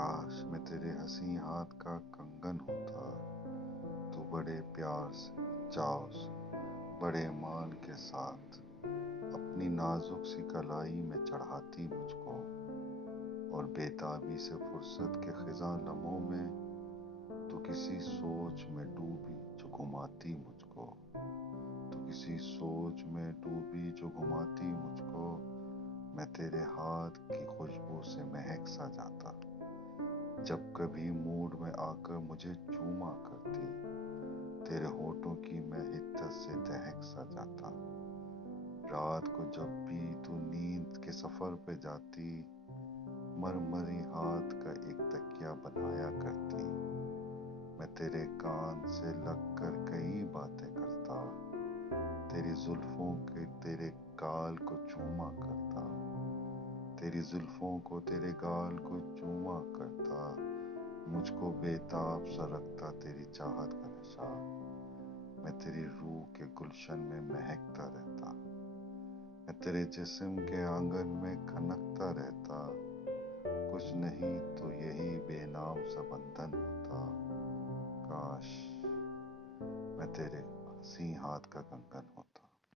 काश मैं तेरे हंसी हाथ का कंगन होता, तू बड़े प्यार से, चाव से, बड़े मान के साथ अपनी नाजुक सी कलाई में चढ़ाती मुझको, और बेताबी से फुर्सत के खिज़ां लम्हों में तू किसी सोच में डूबी जो घुमाती मुझको, तू किसी सोच में डूबी जो घुमाती मुझको। मैं तेरे हाथ की खुशबू से महक सा जाता, जब कभी मूड में आकर मुझे चूमा करती, तेरे होठों की मैं हिद्दत से दहक सा जाता। रात को जब भी तू नींद के सफ़र पे जाती, मरमरी हाथ का एक तकिया बनाया करती। मैं तेरे कान से लग कर कई बातें करता, तेरी जुल्फों के तेरे गाल को चूमा करता, तेरी जुल्फों को तेरे गाल को चूमा करता। मुझको बेताब सा रखता तेरी चाहत का नशा, मैं तेरी रूह के गुलशन में महकता रहता, मैं तेरे जिस्म के आंगन में खनकता रहता। कुछ नहीं तो यही बेनाम सा बंधन होता, काश मैं तेरे हंसी हाथ का कंगन होता।